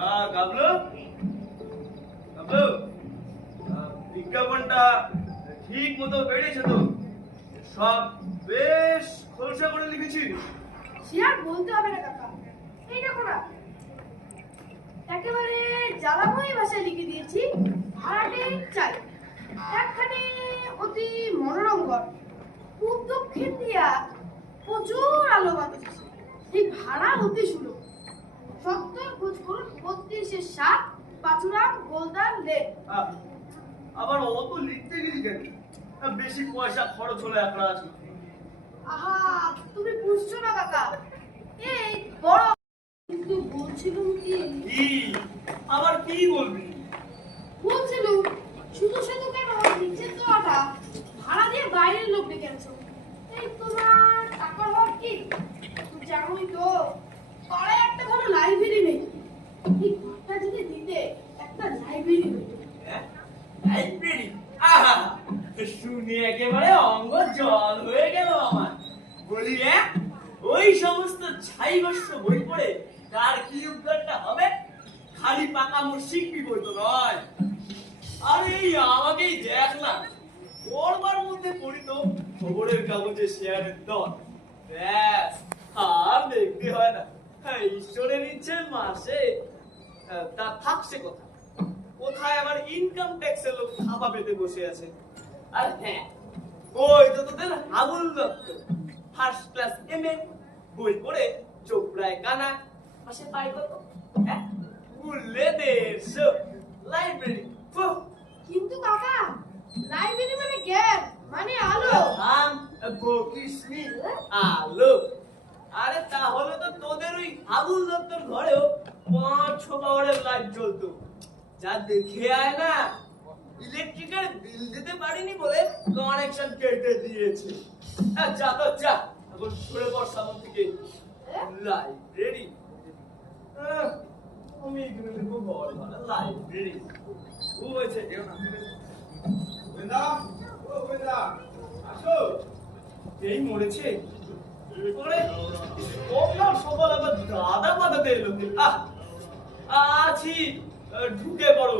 গাবলু গাবলু, বিজ্ঞাপনটা ঠিক মতো বেরিয়েছে তো? সব বেশ খোলসা করে লিখেছি। সে আর বলতে হবে না কাকা, এই দেখো না, একেবারে জ্বালাময়ী ভাষায় লিখে দিয়েছি। ভাড়াটে চাই একখানে অতি মনোরম ঘর, পূব দক্ষিণ দিয়া প্রচুর আলো বাতাস, এই ভাড়া অতি সুলভ। সত্তর খোঁজ করুন 32-7 পাচুরাম গোলদার লেন। আবার অত লিখতে গেলি কেন? বেশি পয়সা খরচ হলো একটা আছে। আহা, তুমি বুঝছো না কাকা, এই বড়। কিন্তু বলছিলাম কি, কি আবার কি বলবি? বলছিলাম শুধু শুধু কেন নিচের দোয়াটা ভাড়া দিয়ে বাইরের লোক ডেকে আনছো? এই তোমার টাকার ভাব কি তুমি জানোই তো, পাড়ায় একটা ভালো লাইব্রেরি নেই। এই ঘরটা যদি দিতে একটা লাইব্রেরি হতো। লাইব্রেরি? আহা, শুনে একেবারে অঙ্গ জল হয়ে গেল আমার। বলি ওই সমস্ত ছাইবস্য বই পড়ে কার কি উদ্ধারটা হবে? খালি পাকামো শিখবি বই তো নয়। আর এই আমাকেই দেখ না, পড়বার মধ্যে পড়ি তো খবরের কাগজে শেয়ারের দর, ব্যাস আর দেখতে হয় না। ঈশ্বরের ইচ্ছে মাসে তা থাকছে কোথায়? কোথায় আবার ইনকাম ট্যাক্সের লোক থাবা পেতে বসে আছে। আর হ্যাঁ, ওই তো তোদের Abul Dutta first class MA, বই পড়ে চোখ প্রায় কানা, মাসে পায় কত? মূল্যে 150। লাইব্রেরি কিন্তু কাকা, লাইব্রেরি মানে জ্ঞান, মানে আলো। থাম, বকিসনি। আলো? আরে তাহলে তো তোদের ওই আবুল দত্তর ঘরেও 5-6 পাওয়ারের লাইট জ্বলতো। যা দেখে আয় না, ইলেকট্রিকের বিল দিতে পারিনি বলে কানেকশন কেটে দিয়েছে। যা তো যা, এখন সরে পড় সামন থেকে। লাইব্রেরি? আমি এখানে দেখবো ঘর ভাড়া, লাইব্রেরি ও হয়েছে কেউ না। গোয়েন্দা, ও গোয়েন্দা, আসো। এই মরেছে পরে কখন সকাল আবার দাদা বাদাতে এলো। আছি, ঢুকে পড়ো।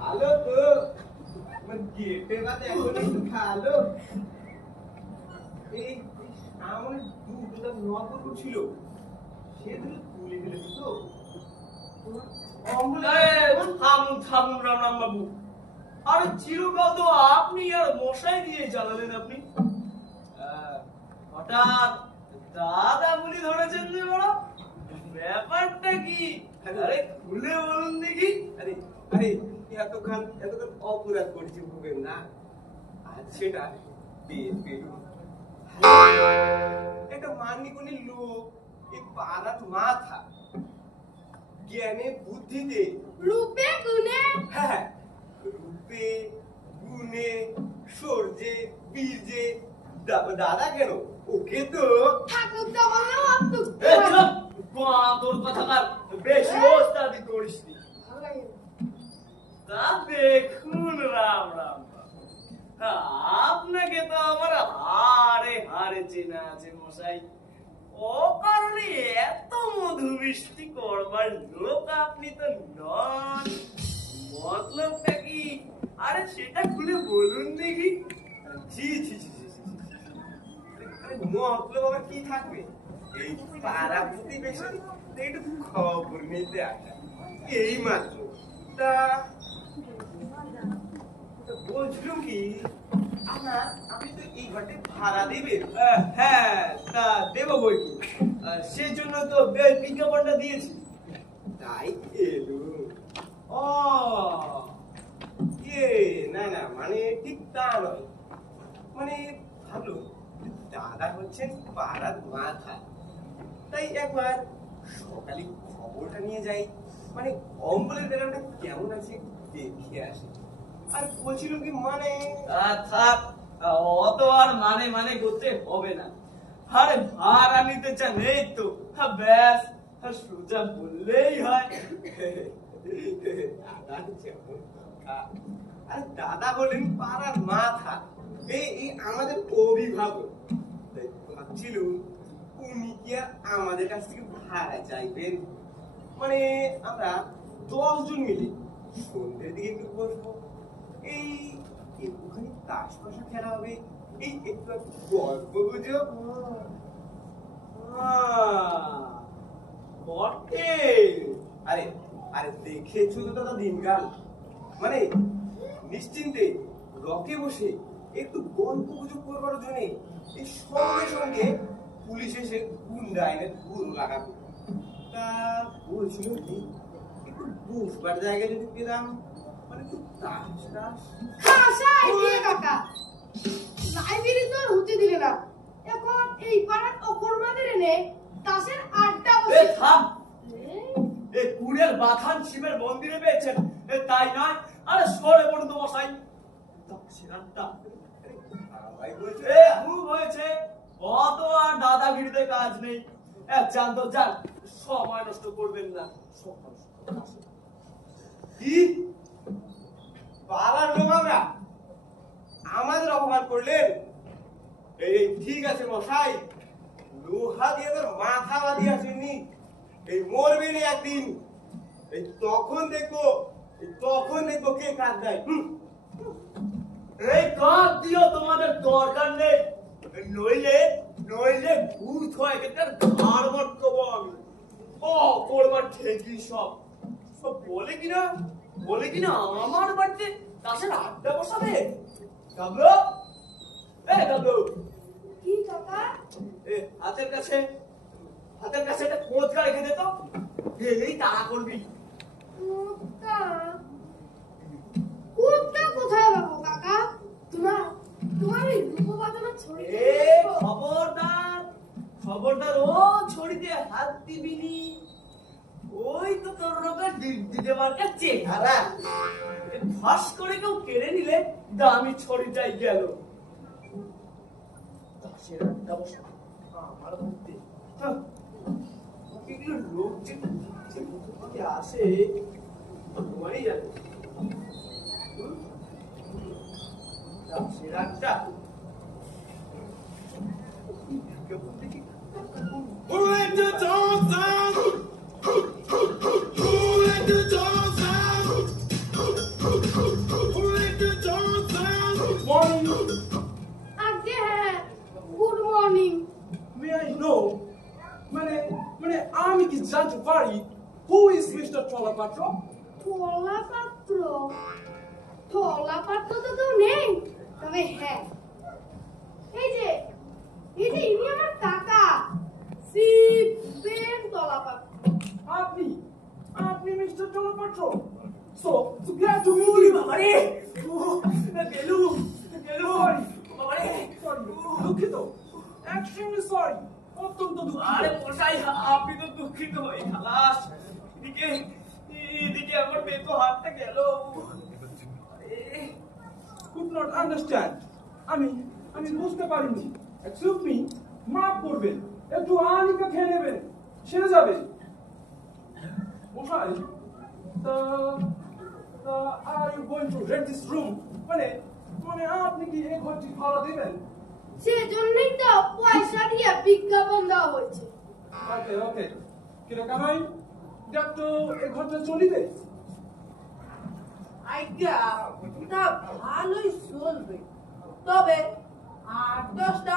ভালো তো গেটে বাদে এখন একটু ভালো। এই সামনে দুটো নগর ছিল, সে দুটো তুলে ফেলে দিত। থামুন থামুন রাম বাবু, আরে চিরকাল তো আপনি আর মশাই দিয়ে জ্বালালেন। আপনি হঠাৎ দাদা বলি ধরেছেন যে বড়, ব্যাপারটা কি? আরে খুলে বলুন দেখি। আরে আরে এতক্ষণ অপরাধ করেছি ভুবেন না, আজ সেটা পেলুম। একটা মানিগুনি লোক, এই পাড়ার মাথা, জ্ঞানে বুদ্ধিতে, রূপে গুণে, হ্যাঁ রূপে গুণে সূর্যে বীর্যে, দাদা কেন ওকে তো ঠাকুরদা বললেও অত্যুক্ত। তোর কথাকার বেশি ওস্তাদি করিস নি। তা দেখুন রাম রাম, আপনাকে তো আমার হারে হারে চেনা আছে মশাই। ও কারণে এত মধু বৃষ্টি করবার লোক আপনি তো নন। মতলবটা কি? আরে সেটা খুলে বলুন দেখি। জি জি জি জি জি। মতলব আবার কি থাকবে? এই পাড়া প্রতিবেশী একটু খবর নিতে আসা, এই মাত্র। তা বলছিলাম কি, আপনি তো এই ঘরটা ভাড়া দেবেন? হ্যাঁ, তা দেবো বই কি, সেজন্য তো বিজ্ঞাপনটা দিয়েছি। তাই এলো। ও না না, মানে ঠিক তা নয়, মানে ভাবলো দাদা হচ্ছেন পাড়ার মাথা, তাই একবার সকালে খবরটা নিয়ে যাই, মানে অম্বলের বেলাটা কেমন আছে দেখে আসি। আর বলছিল কি, মানে থাক, অত আর মানে করতে হবে না। আরে ভাড়া নিতে চান এই তো, ব্যাস আর সোজা বললেই হয়। দাদা যেমন কথা। আরে দাদা হলেন পাড়ার মাথা, এই আমাদের অভিভাবক। তাই ভাবছিলুম উনি কি আর আমাদের কাছ থেকে ভাড়া চাইবেন? মানে আমরা 10 জন মিলে সন্ধ্যের দিকে একটু বসবো, এই একটুখানি তাস পাশা খেলা হবে, এই একটু একটু গল্প গুজব। বটে। আরে আরে দেখেছো তো দাদা দিনকাল, মানে নিশ্চিন্তে রকে বসে একটু গল্প গুজব করবার জন্য এই সঙ্গে সঙ্গে পুলিশ এসে গুন্ডা এনে গুরু লাগাবে। তা বলছিল কি একটু বসবার জায়গা যদি পেলাম, মানে একটু তাস টাস। খাসাই দিয়ে কাকা, লাইব্রেরি তো আর হতে দিলে না, এখন এই পাড়ার অকর্মাদের এনে তাসের আড্ডা এ বসে। থাম। এ কুড়ের বাথান শিবের মন্দিরে পেয়েছেন, এ তাই নয়? আরে সরে পড়ুন তো মশাই। সেরাটা ভাই বলছে এ খুব হয়েছে, অত আর দাদাগিরিতে কাজ নেই। এক যান তো যান, সময় নষ্ট করবেন না। কি পাড়ার লোক আমরা, আমাদের অপমান করলেন? এই ঠিক আছে মশাই, লোহা দিয়ে তোর মাথা বাঁধিয়ে আসেননি, এই মরবে না একদিন, এই তখন দেখবো কে কাজ দেয়। এই কাজ দিও তোমাদের দরকার নেই, নইলে নইলে ভূত হয় এটার ঘাড় মটকবো আমি। ও করবার ঠিকই সব সব বলে কিনা আমার বাড়িতে তাসের আড্ডা বসাবে। গাবলো, এ গাবলো, কি কাকা? এ হাতের কাছে একটা কোঁচকা রেখে দে তো, গেলেই তাড়া করবি। কুত্তা কুত্তা কোথায় পাবো কাকা? তোমার ওই রূপ বাঁধানো ছড়ি। এ খবরদার ও ছড়িতে হাত দিবিনি। ওই তো তোর রোগের দিতে পারবে চেহারা, ফাঁস করে কেউ কেড়ে নিলে দামি ছড়িটাই গেল। দাসের আড্ডা বসা আমার মধ্যে এগুলো লোক যে কোথা থেকে আসে তোমারই জানে। দাসের আড্ডা Who let the dogs down? Who let the dogs down? Who let the dogs down? Morning. আজকে হ্যাঁ, good morning. May I know? মানে আমি কি জানতে পারি who is Mr. Cholapatra? থলাপাত্র তো কেউ নেই, তবে হ্যাঁ, এই যে ইনি আমার কাকা শিবের তলাপাত্র। আপনি Mr. Cholapatra? So glad to meet ওরে you. বাবারে, গেলু বাবারে। দুঃখিত, extremely sorry, অত্যন্ত আরে দুঃখিত। মশাই, আপনি তো দুঃখিত হয়ে খালাস। এদিকে আমার বেতো হাতটা গেল। Could not understand. আমি বুঝতে পারিনি। Excuse me, মাফ করবেন, একটু আনিকা খেয়ে নেবেন, সেরে যাবে। মশাই, are you going to rent this room? মানে আপনি কি এই ঘরটি ভাড়া দিবেন? সেজন্যই তো পয়সা দিয়ে বিজ্ঞাপন দেওয়া হয়েছে। ওকে কিরে কানাই, দেখ তো এই ঘরটা চলিবে? আইডিয়া এটা ভালোই চলবে, তবে 8-10টা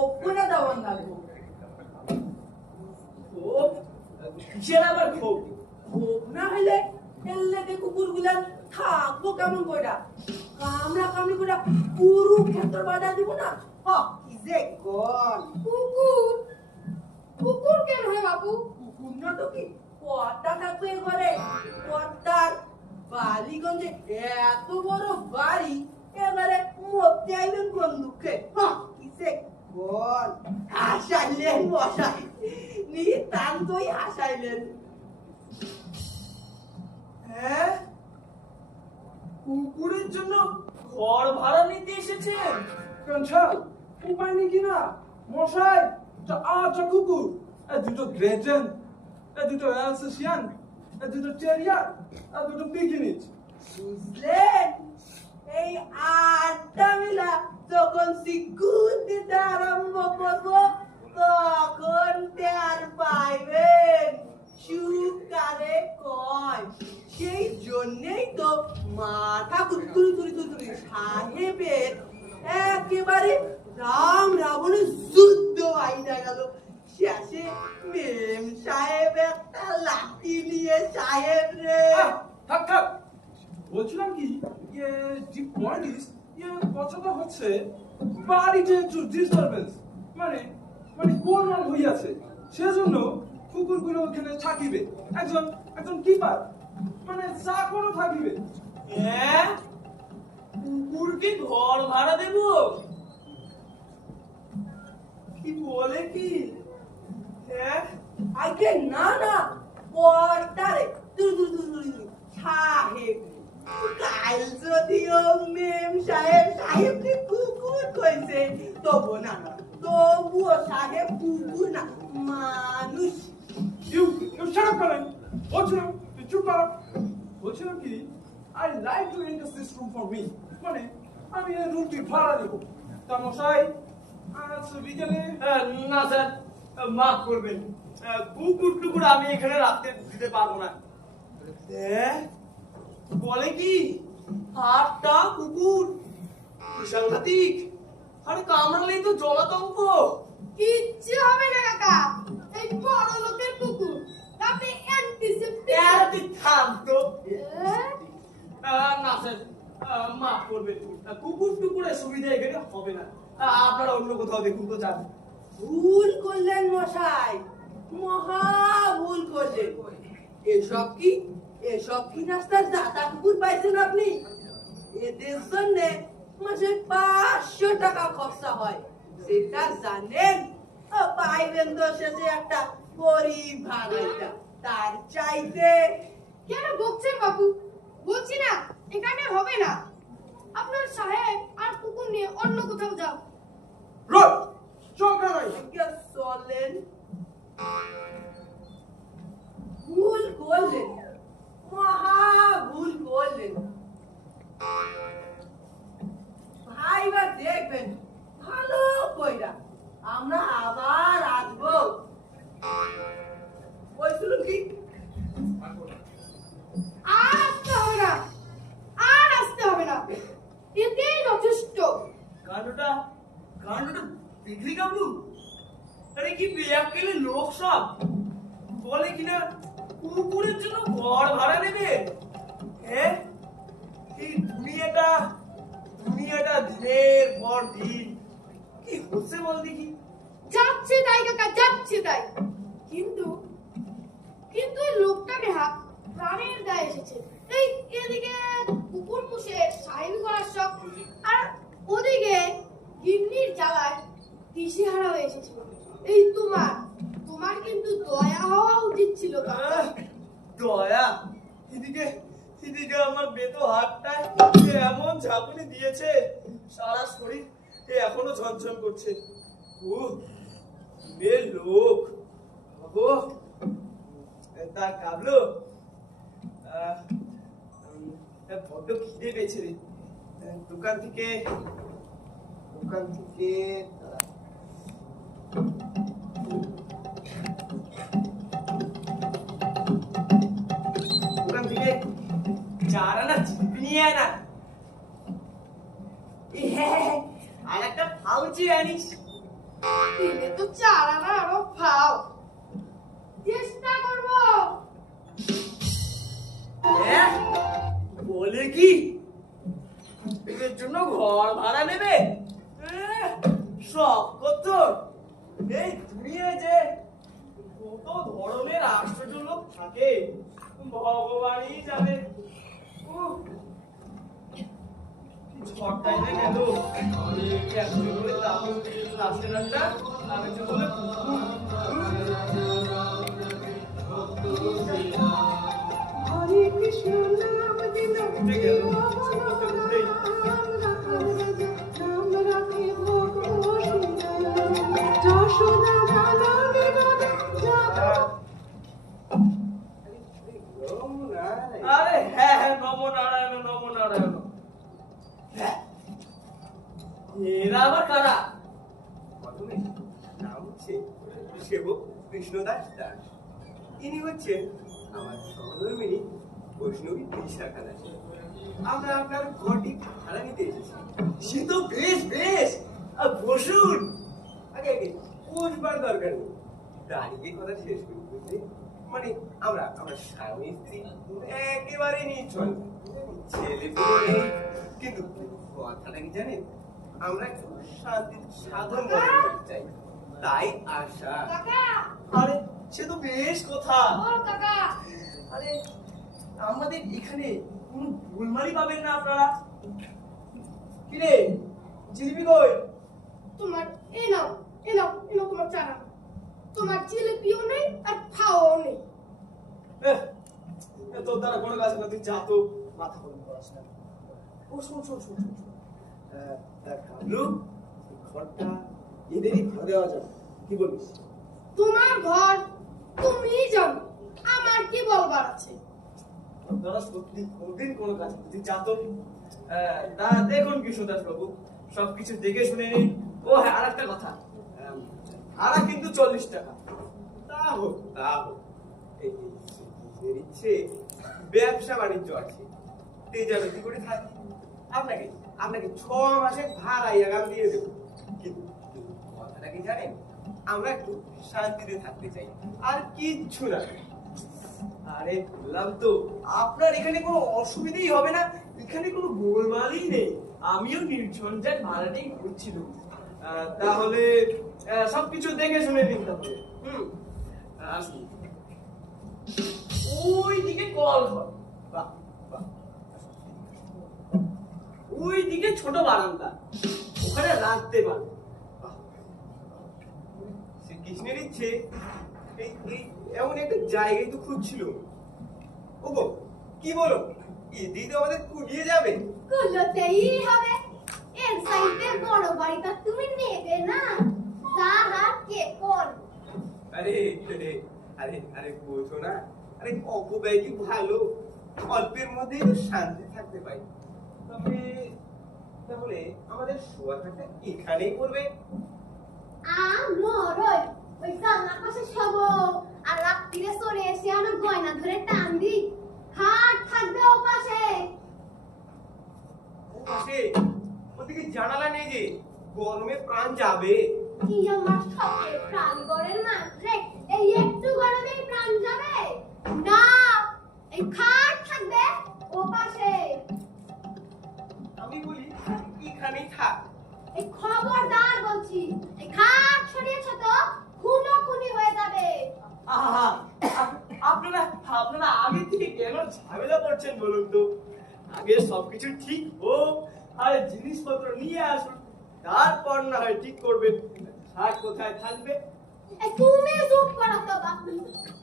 ওপরে দেওয়ার লাগবে। খুব কিসের আবার খুব? খুব না হলে এল্লেকে কুকুরগুলা থাকবো কেমন কইরা? কামড়ি কইরা পুরো ক্ষেত্র বাধা দিব না? কি যে কন! কুকুর কেন হে বাবু? কুকুর না তো কি পর্দা থাকবে এ ঘরে? পর্দার বালিগঞ্জে এত বড় বাড়ি, এবারে মরতে আইবেন কোন দুঃখে? কি যে কন! হাসাইলেন মশাই, নিতান্তই হাসাইলেন। হ্যাঁ, কুকুরের জন্য ঘর ভাড়া নিতে এসেছেন? কাঞ্চাল, উপায় নেই কিনা মশাই, আচ্ছা কুকুর, দুটো গ্রেজেন দুটো অ্যালসেশিয়ান, দুটো টেরিয়ার, আর দুটো পিগিনিজ। বুঝলেন? এই আটটা মিলা যখন শিকুন দিতে আরম্ভ করবো তখন টের পাইবেন সুখ কারে কয়। সেই জন্যেই তো মাথা তুরি সাহেবের একেবারে রাম রাবণের যুদ্ধ আইনা গেল। শেষে মেম সাহেব একটা লাঠি নিয়ে সাহেব রে থাক থাক, বলছিলাম কি, যে পয়েন্ট ইজ, কথাটা হচ্ছে বাড়িতে একটু ডিস্টারবেন্স, মানে গোলমাল হইয়াছে, সেজন্য কুকুরগুলো ওখানে থাকিবে, একজন কিপার, মানে চাকরও থাকিবে। হ্যাঁ, কুকুরকে ঘর ভাড়া দেব? কি বলে কি? হ্যাঁ, আগে না পর্দারে তুই সাহেব কাল যদিও মেম সাহেব কুকুর কইছে তবু না তবুও সাহেব কুকুর না মানুষ। You shut up, Colin. বলছিলাম তুই চুপ কর। বলছিলাম কি, I like to rent this room for me, মানে আমি এই রুমটি ভাড়া দেবো। তা মশাই, আজ বিকেলে না স্যার, মাফ করবেন, কুকুর টুকুর আমি এখানে রাখতে দিতে পারবো না। হ্যাঁ, বলে কি 8টা কুকুর? সাংঘাতিক! আরে কামড়ালেই তো জলাতঙ্ক। কিচ্ছু হবে না কাকা, এই বড় লোকের কুকুর, আপনি অ্যান্টিসেপ্টিক। তুই থাম তো। না স্যার, মাফ করবেন, কুকুর টুকুরের সুবিধা এখানে হবে না, আপনারা অন্য কোথাও দেখুন তো যান। ভুল করলেন মশাই, মহা ভুল করলেন। এসব কি রাস্তার দাদা কুকুর পাইছেন আপনি? এদের জন্য মাসে 500 টাকা খরচা হয়, সেটা জানেন? পাইবেন তো শেষে একটা গরিব ভাড়াইটা, তার চাইতে। কেন বকছেন বাবু? বলছি না এখানে হবে না, আপনার সাহেব আর কুকুর নিয়ে অন্য কোথাও যাও। রোড চোখা নাই। চলেন। ভুল করলেন, মহা ভুল করলেন। ভাইবা দেখবেন ভালো কইরা আমরা আবার আসবো। বলছিল কি আর আসতে হবে না, এতেই যথেষ্ট। কাণ্ডটা বিক্রি কাবলু। আরে কি বেয়াক্কেলে লোক সব, বলে কিনা কুকুরের জন্য ঘর ভাড়া নেবে। হ্যাঁ, এই দুনিয়াটা দিনের পর দিন কি হচ্ছে বল দেখি। যাচ্ছে তাই কাকা, যাচ্ছে তাই, কিন্তু এই লোকটা নেহা প্রাণের দায় এসেছে। এই এদিকে কুকুর পুষে সাহেবি করার শখ, আর ওদিকে গিন্নির জ্বালায় দিশেহারা হয়ে এসেছিল। এই তোমার কিন্তু দয়া হওয়া উচিত ছিল কাকা। দয়া? এদিকে আমার বেতো হাতটায় এমন ঝাঁকুনি দিয়েছে, সারা শরীর এখনো ঝনঝন করছে। লোক গো, তা কাবলো, বড্ড খিদে পেয়েছে রে। দোকান থেকে চার আনা চিপি নিয়ে আয় না। আর একটা ফাউচি আনিস। দিলে তো 4 আনা আরো খাও, চেষ্টা করবো। হ্যাঁ, বলে কি এদের জন্য ঘর ভাড়া নেবে? শখ কত! এই দুনিয়ায় যে কত ধরনের আশ্চর্য লোক থাকে ভগবানই জানে। ঝড়টাই না গেল, একজন বলে লাস্টের রান্না, আরেকজন বলে হরে কৃষ্ণ নাম দিলাম উঠে গেল উঠেই। নাম রাখে ভগবান যশোদা এরা আবার কারা? প্রথমে নাম হচ্ছে সেবক কৃষ্ণদাস দাস। ইনি হচ্ছেন আমার সহধর্মিনী বৈষ্ণবী বিশাখা দাস। আমরা আপনার ঘরটি ভাড়া নিতে এসেছি। সে তো বেশ বেশ। বসুন। আগে আগে বসবার দরকার নেই, দাঁড়িয়ে কথা শেষ করি বুঝলি। মানে আমরা স্বামী স্ত্রী একেবারে নির্ছল, ছেলে পেলে নেই। কিন্তু কথাটা কি জানেন, আমরা একটু শান্তি সাধন করতে চাই, তাই আশা। কাকা আরে সে তো বেশ কথা। ও কাকা আরে আমাদের এখানে কোনো ভুলমারি পাবেন না আপনারা। কি রে জিলিপি কই? তোমার এই নাও তোমার চা নাও। তোমার জিলিপিও নেই আর খাওয়াও নেই। তোর দ্বারা কোনো কাজ না, তুই যা তো, মাথা গরম করাস না। ও শোন কামরু, ঘরটা এদেরই ভাড়া দেওয়া যাবে, কি বলিস? তোমার ঘর তুমিই জানো, আমার কি বলবার আছে? আপনারা সত্যি কোনদিন কোনো কাজ না, তুই যা তো। তা দেখুন কৃষ্ণদাস বাবু, সবকিছু দেখে শুনে নিন। ও হ্যাঁ, আর একটা কথা, ভাড়া কিন্তু 40 টাকা। তা হোক এই নিজের ইচ্ছে ব্যবসা বাণিজ্য আছে, তেজাবেতি করে থাকি। আপনাকে 6 মাসের ভাড়া আগাম দিয়ে দেবো। কিন্তু কথাটা কি জানেন, আমরা একটু শান্তিতে থাকতে চাই, আর কিচ্ছু না। আরে বললাম তো, আপনার এখানে কোনো অসুবিধাই হবে না, এখানে কোনো গোলমালই নেই। আমিও নির্ঝঞ্ঝাট ভাড়াটাই করছিল। তাহলে সবকিছু দেখে শুনে নিন তাহলে। আসি। ওই দিকে কল ঘর, বাহ বাহ, ওই দিকে ছোট বারান্দা, ওখানে রাখতে পারেন। শ্রীকৃষ্ণের ইচ্ছে এই এমন একটা জায়গায় তো খুঁজছিল। ওগো কি বলো, এদিকে তো আমাদের কুলিয়ে যাবে। কুলোতেই হবে। এর সাইডে বড় বাড়িটা তুমি নেবে না? যাহা কে কোন? আরে আরে আরে বোঝো না, আরে অপব্যয় কি ভালো, অল্পের মধ্যেই তো শান্তি থাকতে পাই। তাহলে আমাদের শোয়াটা এখানেই করবে। মরই ওই জানলার পাশে শোব, আর রাত্রিরে চলে এসে আমার গয়না ধরে টান দি। খাট থাকবে ও পাশে। পাশে ওদিকে জানালা নেই যে, গরমে প্রাণ যাবে। কি আমার শখের প্রাণ গড়ের মাত্রে এই একটু গরমেই প্রাণ যাবে না। এই খাট থাকবে ও পাশে। আমি বলি এখানেই থাক। এই খবরদার বলছি, এই খাট সরিয়েছ তো খুনোখুনি হয়ে যাবে। আহা, আপনারা আগে থেকে কেন ঝামেলা করছেন বলুন তো? আগে সবকিছু ঠিক হোক, আর জিনিসপত্র নিয়ে আসুন, তারপর না হয় ঠিক করবেন। খাট কোথায় থাকবে? এই তুমি চুপ করো তো বাপু।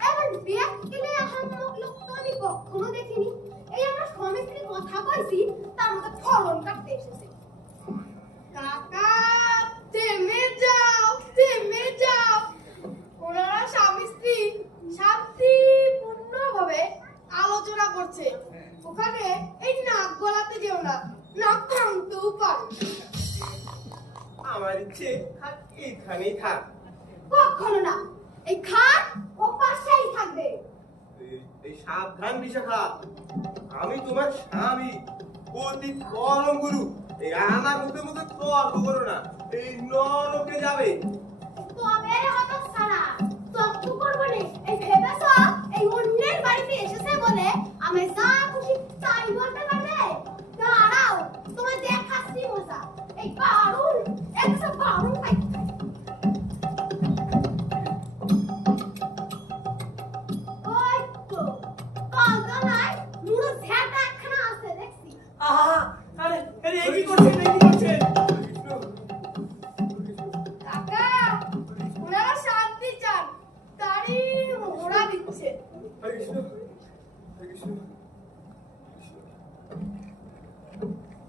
এমন ব্যক্তিকে আহাম্মক লোক তো আমি কখনো দেখিনি। এই আমরা স্বামী স্ত্রী কথা কইছি, তার মধ্যে ফলন কাটতে এসেছে। কাকা থেমে যাও। ওনারা স্বামী স্ত্রী শান্তিপূর্ণভাবে আলোচনা করছে। ওখানে এই নাক গলাতে যেও না, নাক ভাঙতেও পারে। আমার ইচ্ছে খাট এখানেই থাক। কখনো না, এই খাট ও পাশেই থাকবে। এই সাবধান বিশাখা, আমি তোমার স্বামী, অতি পরম গুরু। এই আমার মুখে মুখে তর্ক করো না, এই নরকে যাবে। তবে হয়তো সারা তর্ক করবো না। এই ভেবেছ এই অন্যের বাড়িতে এসেছে বলে আমি যা খুশি তাই বলতে পারবে? দাঁড়াও, তোমার দেখাচ্ছি মজা। এই বারুন একটা বারুন খাইতে। ওই তো কল্পনায় মুড়ো ঝ্যাটা একখানা আছে দেখছি। আহা, আরে এ কি করছেন? কাকা ওনারা শান্তি চান, তারই মোহরা দিচ্ছে। হরে কৃষ্ণ, হরে কৃষ্ণ,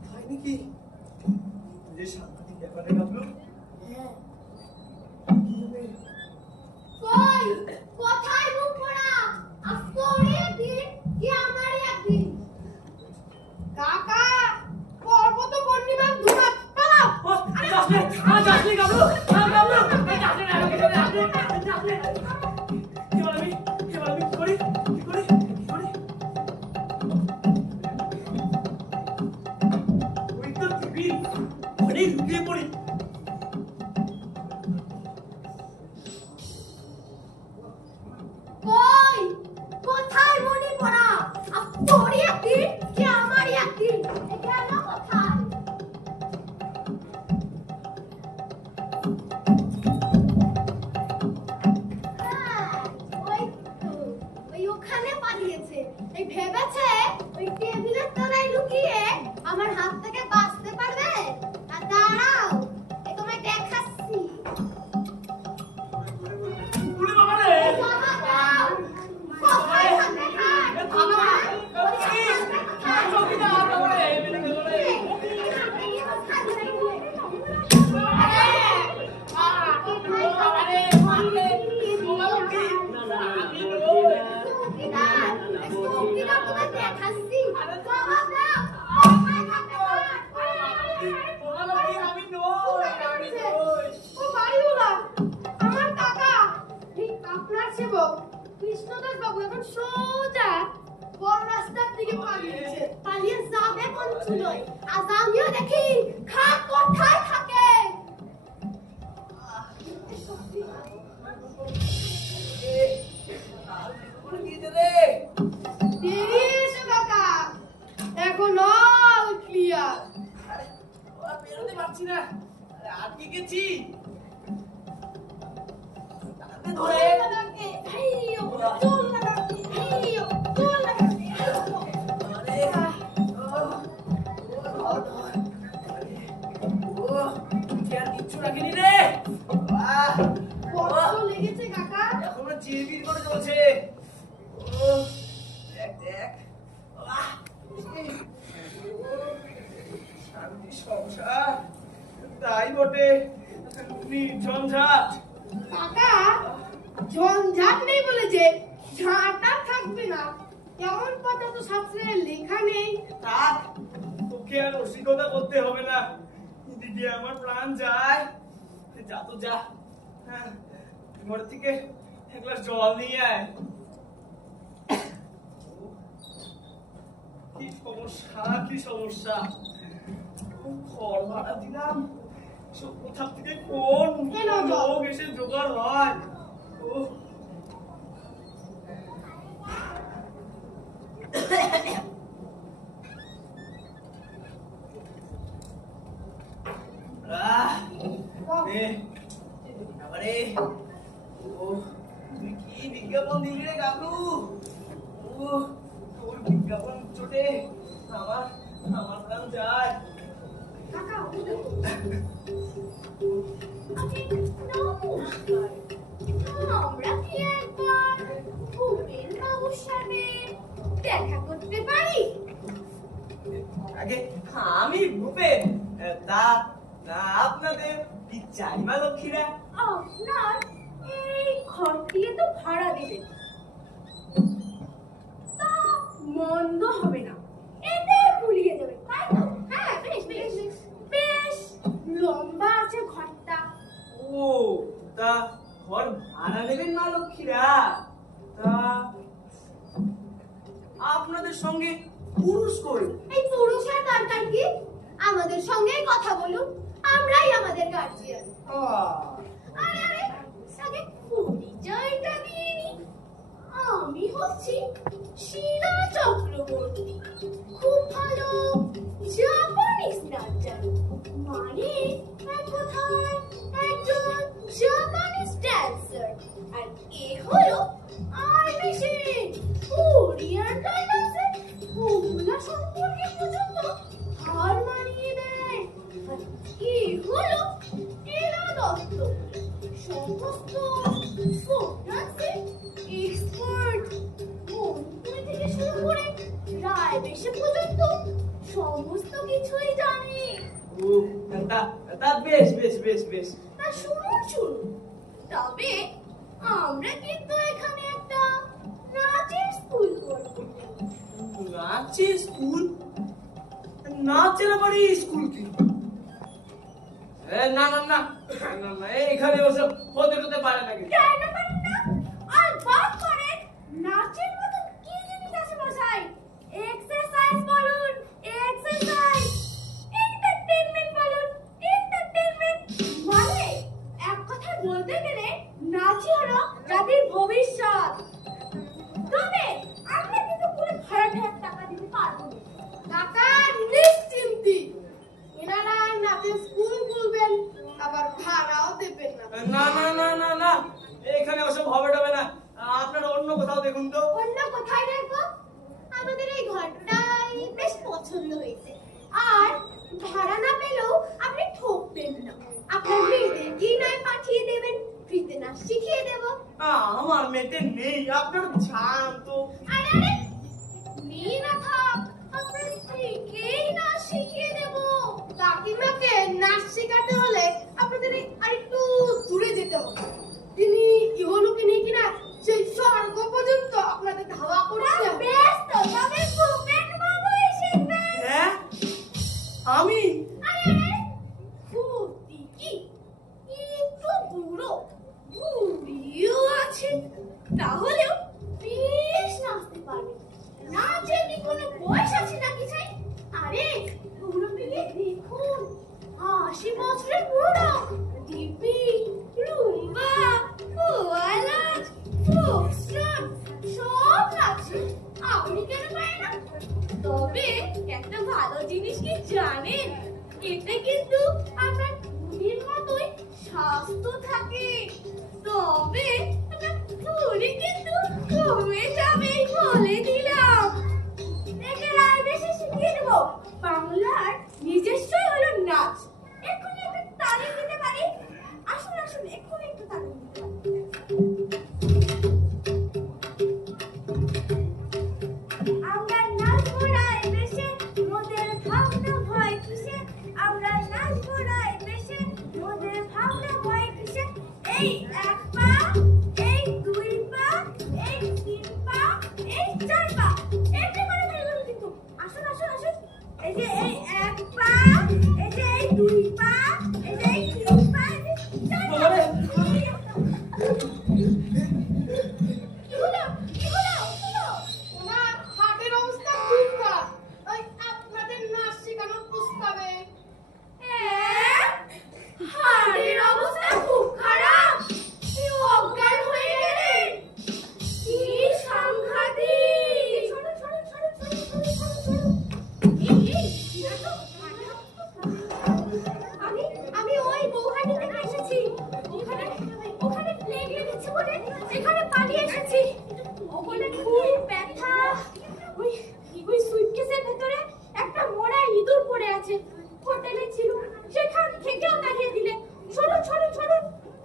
তাই নাকি? যে শান্তি ব্যাপারে ভাবলো। কই কোথায় মুখ পড়া? আজকে একদিন কি আমারই একদিন। কাকা পর্বত পূর্ণিমা বলেছে ওই টেবিলের তলায় লুকিয়ে আমার হাত থেকে বাঁচতে পারবে। আর দাঁড়াও, এই তোমায় দেখাচ্ছি। ওরে বাবা রে বাবা দাও, কোথায় হাতে হাত? চৌকিদার বাবা রে মেরে গেল রে আমি নই ও বাড়িওয়ালা, আমার কাকা, এই আপনার সেবক কৃষ্ণদাস বাবু এখন সোজা বড় রাস্তার দিকে পালিয়েছে। পালিয়ে যাবে কোন চুলোয়? আজ আমিও দেখি খা কোথায় থাকে। দেরি এসো কাকা, এখন অল ক্লিয়ার। বেরোতে পারছি না, আটকে গেছি। ধরে কিচ্ছু রাখিনি রে, লেগেছে কাকা। এখনো চিরবির করে চলছে। দেখ দেখ, শান্তি সংসার তাই বটে, নির্ঝঞ্ঝাট। কাকা, ঝঞ্ঝাট নেই বলে যে ঝাঁটা থাকবে না এমন কথা তো শাস্ত্রে লেখা নেই। থাক, তোকে আর রসিকতা করতে হবে না। দিদি আমার প্রাণ যায়, যা তো যা। হ্যাঁ, ঘর থেকে এক গ্লাস জল নিয়ে আয়। কি সমস্যা, কি সমস্যা! খড় ভাড়া দিলাম, সব কোথা থেকে কোন এলো জল। লোক এসে জোগাড় হয়। উফ। আরে ও তুই কি বিজ্ঞাপন দিলি রে গাবলু? ও তোর বিজ্ঞাপন চোটে আমার আমার প্রাণ যায়। কাকা, নমস্কার। আমরা কি একবার ভূপেন বাবুর সাথে দেখা করতে পারি? আগে আমি ভূপেন, তা না আপনাদের কি চাই মা লক্ষ্মীরা? আপনার এই ঘরটিয়ে তো ভাড়া দেবেন, তা মন্দ হবে না, এতে ভুলিয়ে যাবে, তাই তো? হ্যাঁ, বেশ বেশ বেশ লম্বা আছে ঘরটা। ও তা ঘর ভাড়া নেবেন মা লক্ষ্মীরা? তা আপনাদের সঙ্গে পুরুষ কই? এই পুরুষের দরকার কি? আমাদের সঙ্গেই কথা বলুন, আমরাই আমাদের গার্জিয়ান। আরে আরে, আগে পরিচয়টা দিয়ে নি। আমি হচ্ছি শিলা চক্রবর্তী, খুব ভালো জাপানিজ নাচ জানি। মানে এক কথায় একজন জাপানিজ ড্যান্সার। আর এ হলো আইরিশের ওরিয়েন্টাল ডান্সার। ওগুলা সম্পর্কে পর্যন্ত হার মানিয়ে দেয়। আর এ হলো এরা দত্ত, সমস্ত ফোক ডান্সের এক্সপার্ট। মন্ত্রী থেকে শুরু করে রায় বেশে পর্যন্ত সমস্ত কিছুই জানে। ও তা তা বেশ বেশ বেশ বেশ। তা শুনুন শুনুন, তবে আমরা কিন্তু এখানে একটা নাচের স্কুল করব। নাচের স্কুল? নাচের আবার এই স্কুল কি? না না না না না, এখানে ওসব হতে হতে পারে না। কেন পারেন না? আর বাদ করেন, নাচের মতন কি জিনিস আছে মশাই? এক্সারসাইজ বলুন, এক্সারসাইজ। এন্টারটেইনমেন্ট বলুন, এন্টারটেইনমেন্ট। মানে এক কথায় বলতে গেলে নাচই হলো জাতির ভবিষ্যৎ। তবে আমরা কিন্তু পুরো ভাড়াটা টাকা দিতে পারবো না। টাকা নিশ্চিন্তি, এনারা নাচের স্কুল খুলবেন, আবার ভাড়াও দেবেন না। না না না না না, এখানে পছন্দ হয়েছে। আর ভাড়া না পেলেও আপনি ঠকবেন না, আপনার মেয়েদেরকেই নয় পাঠিয়ে দেবেন, ফ্রিতে নাচ শিখিয়ে দেবো। আমার মেয়েতে নেই, আপনার ছাড় তো। আরে আরে, মেয়ে না থাক, আপনার স্ত্রীকেই নাচ শিখিয়ে দেবো। কাকিমাকে নাচ শেখাতে হলে আপনাদের আরেকটু দূরে যেতে হবে। তিনি ইহলোকে নিয়ে কিনা সেই স্বর্গ পর্যন্ত আপনাদের ধাওয়া করছে। বেশ তো, তবে ভূপেন বাবুই শিখবেন। হ্যাঁ, আমি? আরে আরে, ভূতি কি একটু বুড়ো, বুড়িও আছে, তাহলেও বেশ নাচতে পারবে। নাচে কি কোনো বয়স আছে নাকি চাই? আরে ওগুলো পেলে দেখুন, 80 বছরের বুড়ো দিব্যি, রুম্বা, কোয়ালাজ, ফোকস্ট্রট সব নাচে। আপনি কেন পারেন না? তবে একটা ভালো জিনিস কি জানেন, এতে কিন্তু আপনার বুড়ির মতোই স্বাস্থ্য থাকে। তবে আপনার বুড়ি কিন্তু কমে যাবে বলে দিলাম। একে আর বেশি শিখিয়ে দেবো। বাংলার নিজস্বই হলো নাচ। এক্ষুনি একটা তালিম দিতে পারি। আসুন আসুন, এক্ষুনি একটু তালিম দিতে পারি। আমরা নাচবো না এই দেশে, মোদের ভাবনা ভয় কিসে? আমরা নাচবো না এই দেশে, মোদের ভাবনা ভয় কিসে? এই এক পা, এই দুই পা, এই তিন পা, এই চার পা, এমনি করে ফেলবেন কিন্তু। আসুন আসুন আসুন, এই যে এই এক পা, এই যে এই দুই পা, এই যে এই তিন পা, এই যে চার পা। কি হলো? কি হলো? ওনার হার্টের অবস্থা খুব খারাপ, তাই আপনাদের নাচ শেখানোর প্রস্তাবে। হার্টের অবস্থা খুব খারাপ? অজ্ঞান হয়ে গেলেন? কি সাংঘাতিক! শোনো শোনো শোনো শোনো শোনো শোনো শোনো। আমি ওই বৌহাটি থেকে এসেছি। ওখানে ওখানে প্লেগ লেগেছে বলে এখানে পালিয়ে এসেছি। ওখানে খুব ব্যথা। ওই সুটকেসের ভেতরে একটা মরা ইঁদুর পড়ে আছে, হোটেলে ছিল, সেখান থেকেও তাড়িয়ে দিলে। শোনো শোনো শোনো,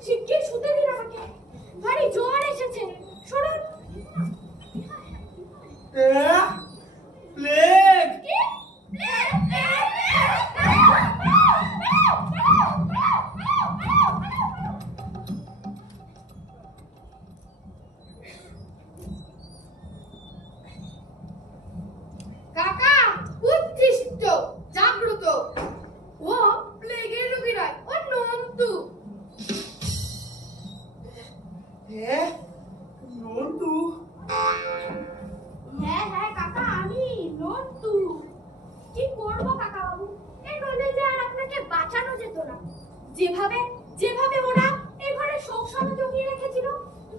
শিগগির শুতে দিন আমাকে, ভারী জ্বর এসেছে। শোনো। প্লেগ? কি? কাকা উচ্ছিষ্ট, জাগ্রত। ও প্লেগের রোগী নয়, ও নন্তু। হ্যাঁ, নন্দু? হ্যাঁ হ্যাঁ কাকা, আমি নন্তু। কি করবো কাকা বাবু, এই নইলে যে আর আপনাকে বাঁচানো যেত না। যেভাবে যেভাবে ওরা এই ঘরে শোক সভা জমিয়ে রেখেছিল,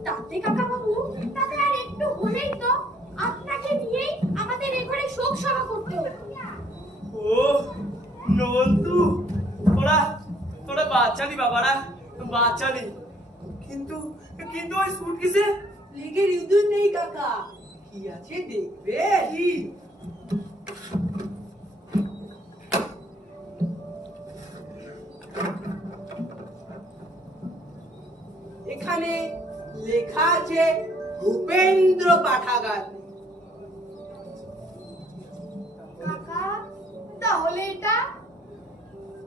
তাতে কাকা বাবু, তাতে আর একটু হলেই তো আপনাকে নিয়েই আমাদের এই ঘরে শোক সভা করতে হতো। ও নন্দু, তোরা তোরা বাঁচালি বাবারা, বাঁচালি। কিন্তু কিন্তু ওই সুটকেসে প্লেগের ইঁদুর নেই কাকা, কি আছে দেখবে? কি? এখানে লেখা আছে ভূপেন্দ্র পাঠাগার। কাকা তাহলে এটা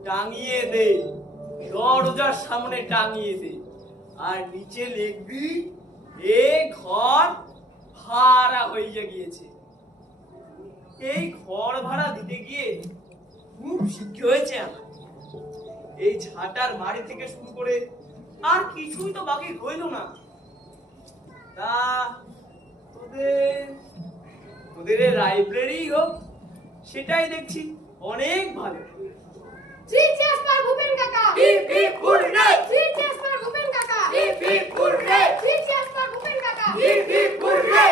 টাঙিয়ে দে, দরজার সামনে টাঙিয়ে দে, আর নিচে লিখবি এ ঘর ভাড়া হইয়া গিয়েছে। এই ঘর ভাড়া দিতে গিয়ে খুব শিক্ষা হয়েছে আমার। এই ঝাঁটার বাড়ি থেকে শুরু করে আর কিছুই তো বাকি রইল না। তা তোদের তোদের লাইব্রেরি হোক, সেটাই দেখছি অনেক ভালো। থ্রি চেয়ার্স ফর ভূপেন কাকা। Hip hip hurray! Three cheers for Bhupen কাকা। Hip hip hurray! Three cheers for Bhupen কাকা। Hip hip hurray!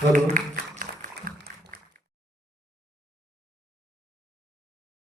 হ্যালো